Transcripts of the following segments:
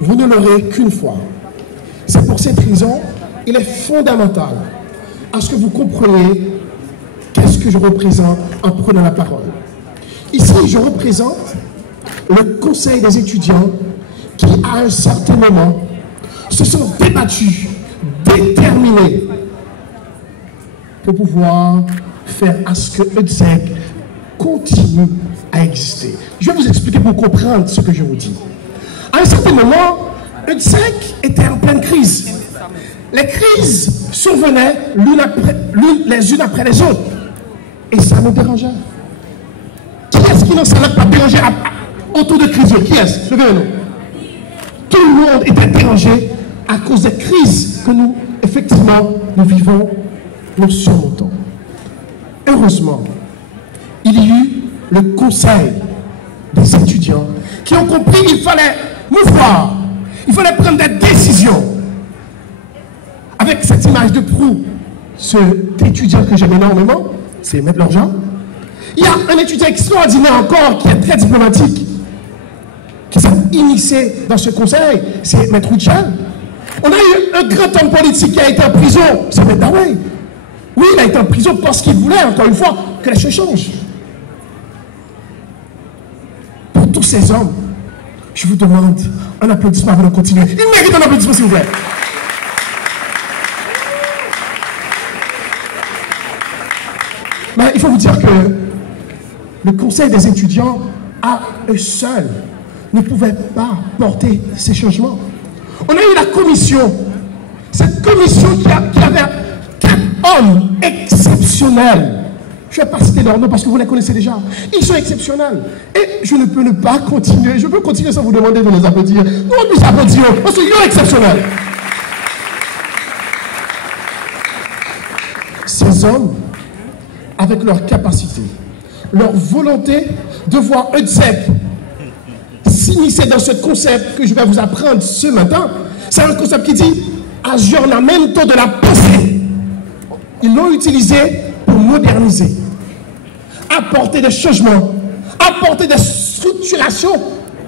Vous ne l'aurez qu'une fois. C'est pour cette raison, il est fondamental à ce que vous compreniez qu'est-ce que je représente en prenant la parole. Ici, je représente le conseil des étudiants qui, à un certain moment, se sont débattus, déterminés pour pouvoir faire à ce que EDSEC continue à exister. Je vais vous expliquer pour comprendre ce que je vous dis. À un certain moment, EDSEC était en pleine crise. Les crises survenaient les unes après les autres. Et ça nous dérangeait. Qui est-ce qui ne s'en a pas dérangé autour de crise? Qui est-ce? Levez-le. Tout le monde était dérangé à cause des crises que nous, effectivement, nous vivons, nous surmontons. Heureusement, il y a eu le conseil des étudiants qui ont compris qu'il fallait mouvoir, il fallait prendre des décisions. Avec cette image de proue, cet étudiant que j'aime énormément, c'est Maître Lorjean. Il y a un étudiant extraordinaire encore qui est très diplomatique, qui s'est initié dans ce conseil, c'est Maître Rouchel. On a eu un grand homme politique qui a été en prison, c'est Maître Dawei. Oui, il a été en prison parce qu'il voulait, encore une fois, que les choses changent. Pour tous ces hommes, je vous demande un applaudissement avant de continuer. Il mérite un applaudissement, s'il vous plaît. Mais il faut vous dire que le conseil des étudiants, à eux seuls, ne pouvait pas porter ces changements. On a eu la commission, cette commission qui avait 4 hommes exceptionnels. Je ne vais pas citer leur nom parce que vous les connaissez déjà. Ils sont exceptionnels. Et je ne peux ne pas continuer. Je peux continuer sans vous demander de les applaudir. Nous, on peut applaudir parce qu'ils sont exceptionnels. Ces hommes, avec leur capacité, leur volonté de voir EDSEC s'initier dans ce concept que je vais vous apprendre ce matin, c'est un concept qui dit aggiornamento de la pensée. Ils l'ont utilisé pour moderniser, apporter des changements, apporter des structurations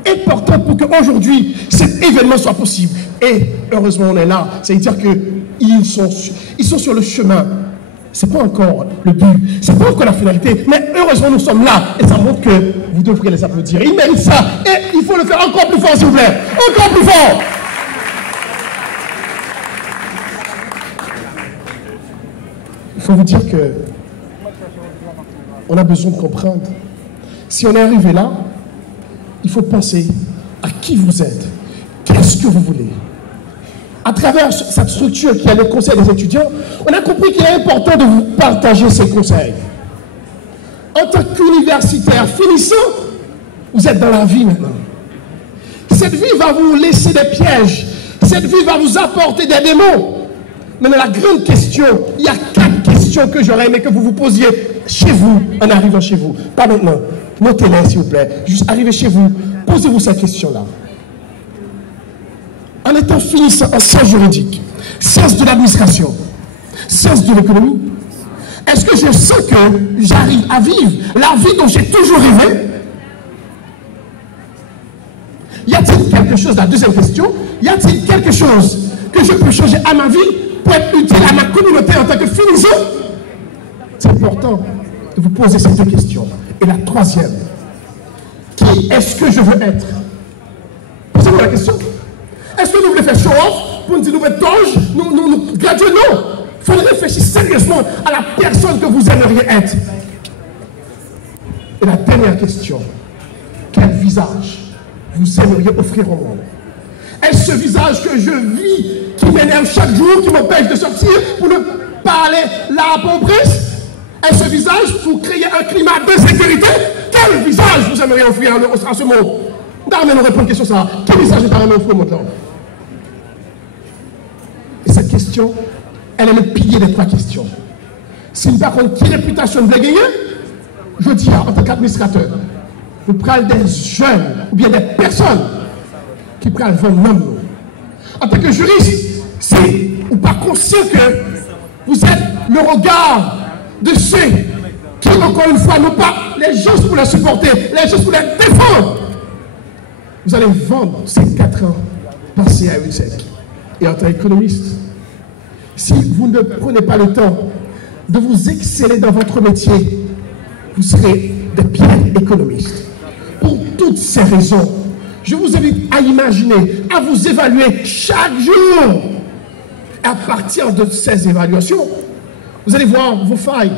importantes pour qu'aujourd'hui cet événement soit possible. Et heureusement on est là, c'est-à-dire qu'ils sont sur le chemin. Ce n'est pas encore le but, ce n'est pas encore la finalité, mais heureusement nous sommes là et ça montre que vous devrez les applaudir. Ils méritent ça et il faut le faire encore plus fort s'il vous plaît, encore plus fort. Il faut vous dire que on a besoin de comprendre. Si on est arrivé là, il faut penser à qui vous êtes, qu'est-ce que vous voulez. À travers cette structure qui est le conseil des étudiants, on a compris qu'il est important de vous partager ces conseils. En tant qu'universitaire finissant, vous êtes dans la vie maintenant. Cette vie va vous laisser des pièges. Cette vie va vous apporter des démons. Mais la grande question, il y a 4 questions que j'aurais aimé que vous vous posiez chez vous, en arrivant chez vous. Pas maintenant. Notez-les, s'il vous plaît. Juste arrivez chez vous, posez-vous cette question-là. En étant finissant en sciences juridiques, sciences de l'administration, sciences de l'économie, est-ce que je sens que j'arrive à vivre la vie dont j'ai toujours rêvé? Y a-t-il quelque chose, la deuxième question, y a-t-il quelque chose que je peux changer à ma vie pour être utile à ma communauté en tant que finissant? C'est important de vous poser ces 2 questions. Et la troisième, qui est-ce que je veux être? Posez-vous la question. Est-ce que nous voulons faire show-off pour nous dire nous nous graduer? Non. Il faut réfléchir sérieusement à la personne que vous aimeriez être. Et la dernière question, quel visage vous aimeriez offrir au monde? Est-ce ce visage que je vis, qui m'énerve chaque jour, qui m'empêche de sortir pour ne pas aller là à Port-au-Prince? Est-ce ce visage pour créer un climat d'insécurité? Quel visage vous aimeriez offrir à ce monde? Nous répondre à une question ça. Quel visage est à offrir au monde? Et cette question, elle est le pilier des 3 questions. Si par contre, quelle réputation vous voulez gagner? Je dis, en tant qu'administrateur, vous prenez des jeunes ou bien des personnes qui prennent votre nom. En tant que juriste, c'est ou pas conscient que vous êtes le regard de ceux qui, encore une fois, n'ont pas les gens pour les supporter, les gens pour les défendre. vous allez vendre ces 4 ans passés à UTSEC. Et en tant qu'économiste, si vous ne prenez pas le temps de vous exceller dans votre métier, vous serez de pires économistes. Pour toutes ces raisons, je vous invite à imaginer, à vous évaluer chaque jour. À partir de ces évaluations, vous allez voir vos failles,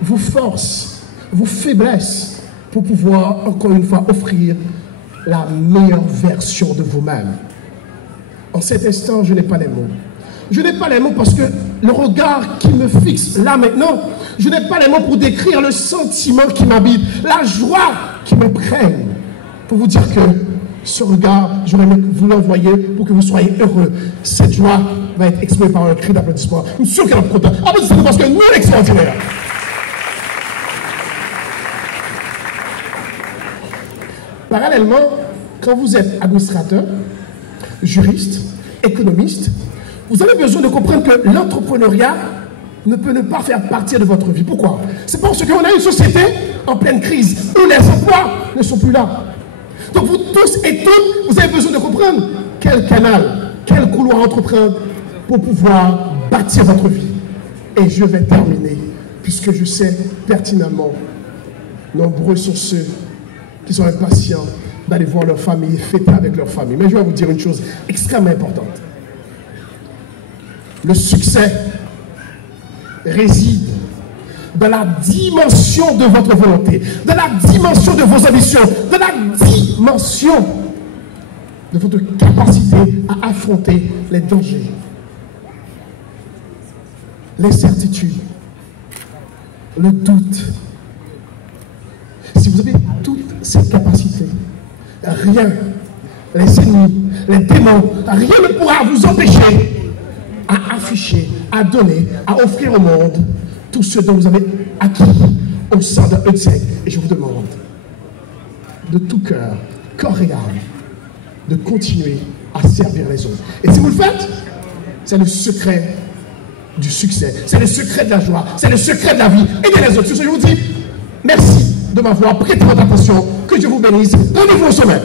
vos forces, vos faiblesses, pour pouvoir, encore une fois, offrir la meilleure version de vous-même. En cet instant, je n'ai pas les mots. Je n'ai pas les mots parce que le regard qui me fixe là maintenant, je n'ai pas les mots pour décrire le sentiment qui m'habite, la joie qui me prenne. Pour vous dire que ce regard, j'aurais aimé vous l'envoyer pour que vous soyez heureux. Cette joie va être exprimée par un cri d'applaudissement. Je suis sûr qu'elle est contente. Applaudissez-nous parce que nous, on est extraordinaire. Parallèlement, quand vous êtes administrateur, juriste, économiste, vous avez besoin de comprendre que l'entrepreneuriat ne peut ne pas faire partie de votre vie. Pourquoi? C'est parce qu'on a une société en pleine crise où les emplois ne sont plus là. Donc vous tous et toutes, vous avez besoin de comprendre quel canal, quel couloir entreprendre pour pouvoir bâtir votre vie. Et je vais terminer, puisque je sais pertinemment, nombreux sont ceux qui sont impatients d'aller voir leur famille et fêter avec leur famille. Mais je vais vous dire une chose extrêmement importante. Le succès réside dans la dimension de votre volonté, dans la dimension de vos ambitions, dans la dimension de votre capacité à affronter les dangers, l'incertitude, le doute. Si vous avez toutes ces capacités, rien, les ennemis, les démons, rien ne pourra vous empêcher à afficher, à donner, à offrir au monde tout ce dont vous avez acquis au sein de UTSEC. Et je vous demande, de tout cœur, corps et âme, de continuer à servir les autres. Et si vous le faites, c'est le secret du succès, c'est le secret de la joie, c'est le secret de la vie. Aidez les autres. Sur ce, je vous dis merci de m'avoir prêté votre attention. Que Dieu vous bénisse. Rendez-vous au sommet.